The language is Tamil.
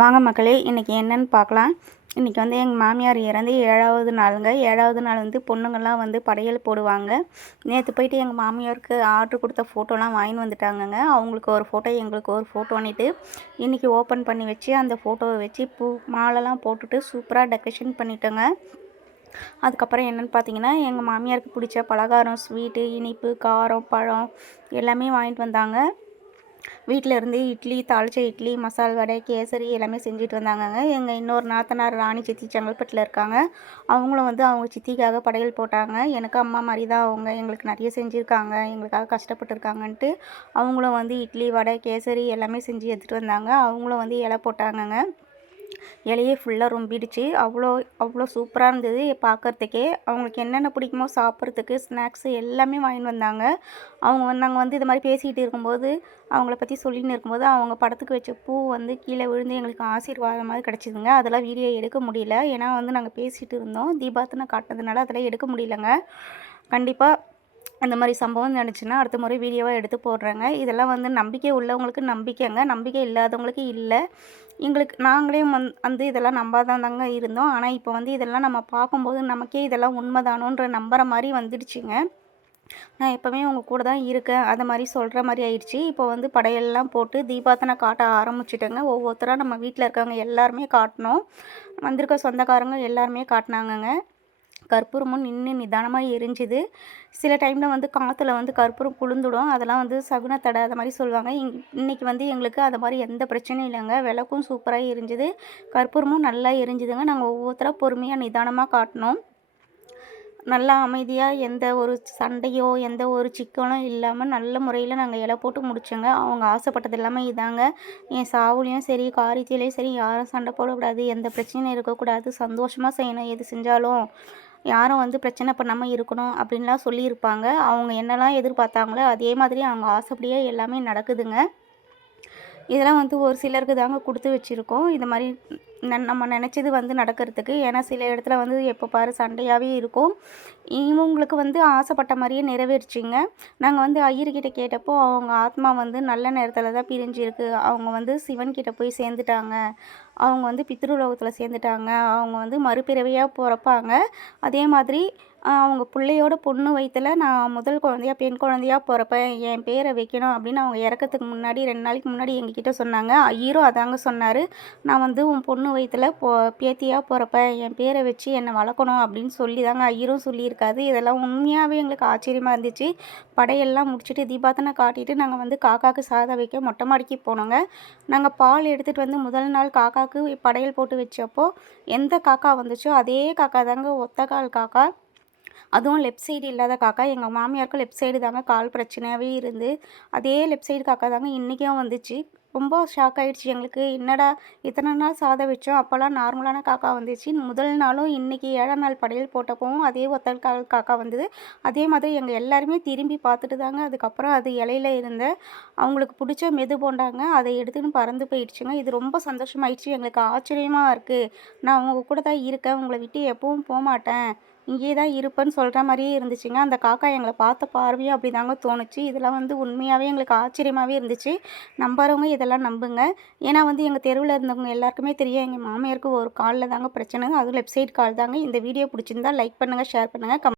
வாங்க மக்களே, இன்றைக்கி என்னென்னு பார்க்கலாம். இன்றைக்கி வந்து எங்கள் மாமியார் இறந்து 7வது நாளுங்க. 7வது நாள் வந்து பொண்ணுங்கள்லாம் வந்து படையல் போடுவாங்க. நேற்று போயிட்டு எங்கள் மாமியாருக்கு ஆர்டர் கொடுத்த ஃபோட்டோலாம் வாங்கின்னு வந்துட்டாங்கங்க. அவங்களுக்கு ஒரு ஃபோட்டோ, எங்களுக்கு ஒரு ஃபோட்டோன்னிட்டு இன்றைக்கி ஓப்பன் பண்ணி வச்சு அந்த ஃபோட்டோவை வச்சு பூ மாலைலாம் போட்டுட்டு சூப்பராக டெக்கரேஷன் பண்ணிட்டோங்க. அதுக்கப்புறம் என்னென்னு பார்த்தீங்கன்னா, எங்கள் மாமியாருக்கு பிடிச்ச பலகாரம், ஸ்வீட்டு, இனிப்பு, காரம், பழம் எல்லாமே வாங்கிட்டு வந்தாங்க. வீட்டில் இருந்து இட்லி, தாளிச்ச இட்லி, மசால் வடை, கேசரி எல்லாமே செஞ்சுட்டு வந்தாங்கங்க. எங்கள் இன்னொரு நாத்தனார் ராணி சித்தி செங்கல்பட்டில் இருக்காங்க. அவங்களும் வந்து அவங்க சித்திக்காக படையல் போட்டாங்க. எனக்கு அம்மா மாதிரி தான் அவங்க. எங்களுக்கு நிறைய செஞ்சுருக்காங்க, எங்களுக்காக கஷ்டப்பட்டுருக்காங்கன்ட்டு அவங்களும் வந்து இட்லி, வடை, கேசரி எல்லாமே செஞ்சு எடுத்துகிட்டு வந்தாங்க. அவங்களும் வந்து இலை போட்டாங்கங்க. இலையே ஃபுல்லாக ரொம்பிடுச்சு. அவ்வளோ அவ்வளோ சூப்பராக இருந்தது பார்க்குறதுக்கே. அவங்களுக்கு என்னென்ன பிடிக்குமோ சாப்பிட்றதுக்கு ஸ்நாக்ஸு எல்லாமே வாங்கிட்டு வந்தாங்க. நாங்கள் வந்து இது மாதிரி பேசிகிட்டு இருக்கும்போது, அவங்கள பற்றி சொல்லின்னு இருக்கும்போது, அவங்க படத்துக்கு வச்ச பூ வந்து கீழே விழுந்து எங்களுக்கு ஆசீர்வாதம் மாதிரி கிடச்சிதுங்க. அதெல்லாம் வீடியோ எடுக்க முடியல. ஏன்னா வந்து நாங்கள் பேசிகிட்டு இருந்தோம். தீபார்த்தனை காட்டினதுனால அதெல்லாம் எடுக்க முடியலங்க. கண்டிப்பாக அந்த மாதிரி சம்பவம் நடந்துச்சுன்னா அடுத்த முறை வீடியோவாக எடுத்து போடுறேங்க. இதெல்லாம் வந்து நம்பிக்கை உள்ளவங்களுக்கு நம்பிக்கைங்க, நம்பிக்கை இல்லாதவங்களுக்கு இல்லை. நாங்களே வந்து இதெல்லாம் நம்பாதாங்க இருந்தோம். ஆனால் இப்போ வந்து இதெல்லாம் நம்ம பார்க்கும்போது நமக்கே இதெல்லாம் உண்மைதானோன்ற நம்புகிற மாதிரி வந்துடுச்சுங்க. நான் எப்போவுமே உங்கள் கூட தான் இருக்கேன், அது மாதிரி சொல்கிற மாதிரி ஆயிடுச்சு. இப்போ வந்து படையெல்லாம் போட்டு தீபார்த்தனை காட்ட ஆரம்பிச்சிட்டேங்க. ஒவ்வொருத்தராக நம்ம வீட்டில் இருக்கவங்க எல்லாருமே காட்டினோம். வந்திருக்க சொந்தக்காரங்க எல்லாருமே காட்டினாங்கங்க. கற்பூரமும் நின்று நிதானமாக எரிஞ்சுது. சில டைமில் வந்து காற்றுல வந்து கற்பூரம் குளிர்ந்துடும். அதெல்லாம் வந்து சகுனத்தடை அது மாதிரி சொல்லுவாங்க. இன்றைக்கி வந்து எங்களுக்கு அது மாதிரி எந்த பிரச்சனையும் இல்லைங்க. விளக்கும் சூப்பராக எரிஞ்சுது, கற்பூரமும் நல்லா எரிஞ்சுதுங்க. நாங்கள் ஒவ்வொருத்தராக பொறுமையாக நிதானமாக காட்டினோம். நல்லா அமைதியாக எந்த ஒரு சண்டையோ எந்த ஒரு சிக்கலும் இல்லாமல் நல்ல முறையில் நாங்கள் இலை போட்டு முடிச்சோங்க. அவங்க ஆசைப்பட்டது எல்லாமே இதாங்க. என் சாவுலேயும் சரி, காரியத்திலையும் சரி யாரும் சண்டை போடக்கூடாது, எந்த பிரச்சனையும் இருக்கக்கூடாது, சந்தோஷமாக செய்யணும், எது செஞ்சாலும் யாரும் வந்து பிரச்சனை பண்ணாமல் இருக்கணும் அப்படின்லாம் சொல்லியிருப்பாங்க. அவங்க என்னெல்லாம் எதிர்பார்த்தாங்களோ அதே மாதிரி அவங்க ஆசைப்படியே எல்லாமே நடக்குதுங்க. இதெல்லாம் வந்து ஒரு சிலருக்கு தாங்க கொடுத்து வச்சுருக்கோம். இது மாதிரி நம்ம நினச்சது வந்து நடக்கிறதுக்கு. ஏன்னா சில இடத்துல வந்து எப்போ பாரு சண்டையாகவே இருக்கும். இவங்களுக்கு வந்து ஆசைப்பட்ட மாதிரியே நிறைவேறிச்சிங்க. நாங்கள் வந்து ஐயர்கிட்ட கேட்டப்போ அவங்க ஆத்மா வந்து நல்ல நேரத்தில் தான் பிரிஞ்சிருக்கு. அவங்க வந்து சிவன்கிட்ட போய் சேர்ந்துட்டாங்க. அவங்க வந்து பித்ருலோகத்தில் சேர்ந்துட்டாங்க. அவங்க வந்து மறுபிறவியாக பிறப்பாங்க. அதே மாதிரி அவங்க பிள்ளையோட பொண்ணு வயிற்றில் நான் முதல் குழந்தையா பெண் குழந்தையாக பிறப்பேன், என் பேரை வைக்கணும் அப்படின்னு அவங்க இறக்கத்துக்கு முன்னாடி 2 நாளைக்கு முன்னாடி எங்ககிட்ட சொன்னாங்க. ஐயரும் அதாங்க சொன்னார். நான் வந்து உன் பொண்ணு வயிற்றில் பேத்தியாக பிறப்பேன், என் பேரை வச்சு என்னை வளர்க்கணும் அப்படின்னு சொல்லி தாங்க ஐயரும் சொல்லியிருக்காரு. இதெல்லாம் உண்மையாகவே எங்களுக்கு ஆச்சரியமாக இருந்துச்சு. படையெல்லாம் முடிச்சுட்டு தீபார்த்தனை காட்டிட்டு நாங்கள் வந்து காக்காவுக்கு சாதம் வைக்க மொட்டை மாடிக்கு போனோங்க. நாங்கள் பால் எடுத்துகிட்டு வந்து முதல் நாள் காக்காவுக்கு படையல் போட்டு வச்சப்போ எந்த காக்கா வந்துச்சோ அதே காக்கா தாங்க, ஒத்த கால் காக்கா. அதுவும் லெஃப்ட் சைடு இல்லாத காக்கா. எங்கள் மாமியாருக்கும் லெஃப்ட் சைடு தாங்க கால் பிரச்சனையாகவே இருந்து அதே லெஃப்ட் சைடு காக்கா தாங்க இன்றைக்கும் வந்துச்சு. ரொம்ப ஷாக் ஆகிடுச்சு எங்களுக்கு. என்னடா இத்தனை நாள் சாதம் வச்சோம், அப்போல்லாம் நார்மலான காக்கா வந்துச்சு. முதல் நாளும் இன்றைக்கி 7ஆம் நாள் படையல் போட்டப்பவும் அதே ஒத்த கால் காக்கா வந்தது. அதே மாதிரி எங்கள் எல்லாருமே திரும்பி பார்த்துட்டு தாங்க அதுக்கப்புறம் அது இலையில இருந்த அவங்களுக்கு பிடிச்ச மெது போண்டாங்க அதை எடுத்துன்னு பறந்து போயிடுச்சுங்க. இது ரொம்ப சந்தோஷமாயிடுச்சு. எங்களுக்கு ஆச்சரியமாக இருக்குது. நான் உங்கள் கூட தான் இருக்கேன், உங்களை விட்டு எப்பவும் போகமாட்டேன், இங்கேயே தான் இருப்பேன்னு சொல்கிற மாதிரியே இருந்துச்சுங்க. அந்த காக்கா எங்களை பார்த்த பார்வையும் அப்படி தாங்க தோணுச்சு. இதெல்லாம் வந்து உண்மையாகவே எங்களுக்கு ஆச்சரியமாகவே இருந்துச்சு. நம்புறவங்க இதெல்லாம் நம்புங்க. ஏன்னா வந்து எங்கள் தெருவில் இருந்தவங்க எல்லாருக்குமே தெரியும், எங்கள் மாமியாருக்கு ஒரு காலில் தாங்க பிரச்சனை, அதுவும் லெஃப்ட் சைடு கால் தாங்க. இந்த வீடியோ பிடிச்சிருந்தா லைக் பண்ணுங்கள், ஷேர் பண்ணுங்கள்,